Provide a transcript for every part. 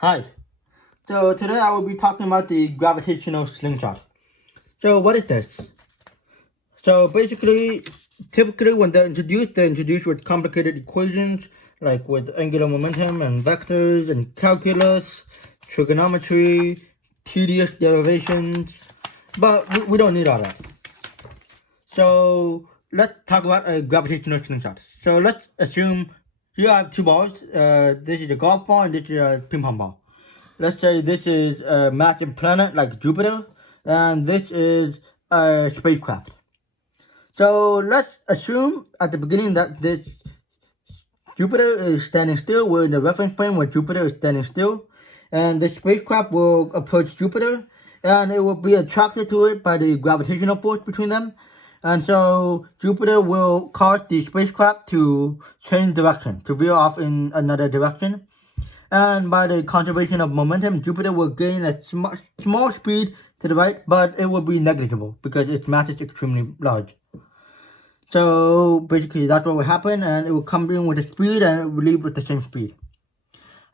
Hi. So today I will be talking about the gravitational slingshot. So what is this? So basically, typically when they're introduced with complicated equations like with angular momentum and vectors and calculus, trigonometry, tedious derivations, but we don't need all that. So let's talk about a gravitational slingshot. So let's assume here I have two balls. This is a golf ball and this is a ping pong ball. Let's say this is a massive planet like Jupiter, and this is a spacecraft. So let's assume at the beginning that this Jupiter is standing still. We're in the reference frame where Jupiter is standing still, and the spacecraft will approach Jupiter, and it will be attracted to it by the gravitational force between them. And so Jupiter will cause the spacecraft to change direction, to veer off in another direction. And by the conservation of momentum, Jupiter will gain a small speed to the right, but it will be negligible because its mass is extremely large. So basically that's what will happen, and it will come in with a speed and it will leave with the same speed.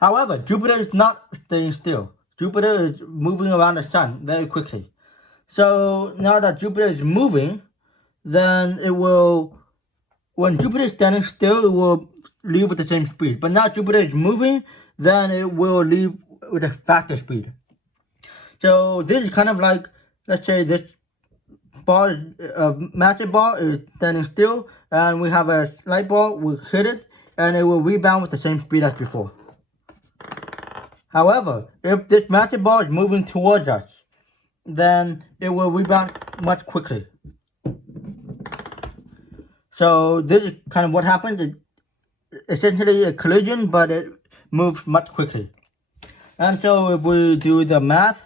However, Jupiter is not staying still. Jupiter is moving around the sun very quickly. So now that Jupiter is moving, then it will, when Jupiter is standing still, it will leave with the same speed. But now Jupiter is moving, then it will leave with a faster speed. So this is kind of like, let's say this ball, a massive ball is standing still, and we have a light ball, we hit it, and it will rebound with the same speed as before. However, if this massive ball is moving towards us, then it will rebound much quickly. So this is kind of what happens. It's essentially a collision, but it moves much quickly. And so if we do the math,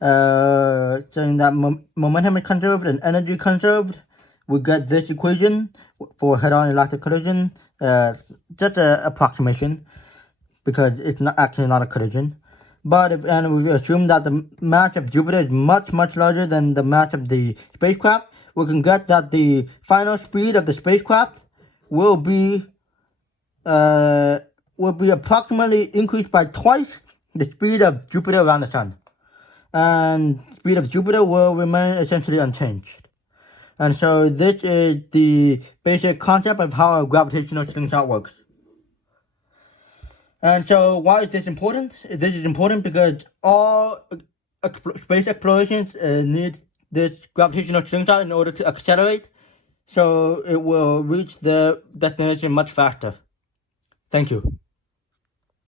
saying that momentum is conserved and energy conserved, we get this equation for head-on elastic collision. Just an approximation, because it's not a collision. But if we assume that the mass of Jupiter is much larger than the mass of the spacecraft, we can get that the final speed of the spacecraft will be approximately increased by twice the speed of Jupiter around the sun. And speed of Jupiter will remain essentially unchanged. And so this is the basic concept of how a gravitational slingshot works. And so why is this important? This is important because all space explorations need this gravitational slingshot in order to accelerate, so it will reach the destination much faster. Thank you.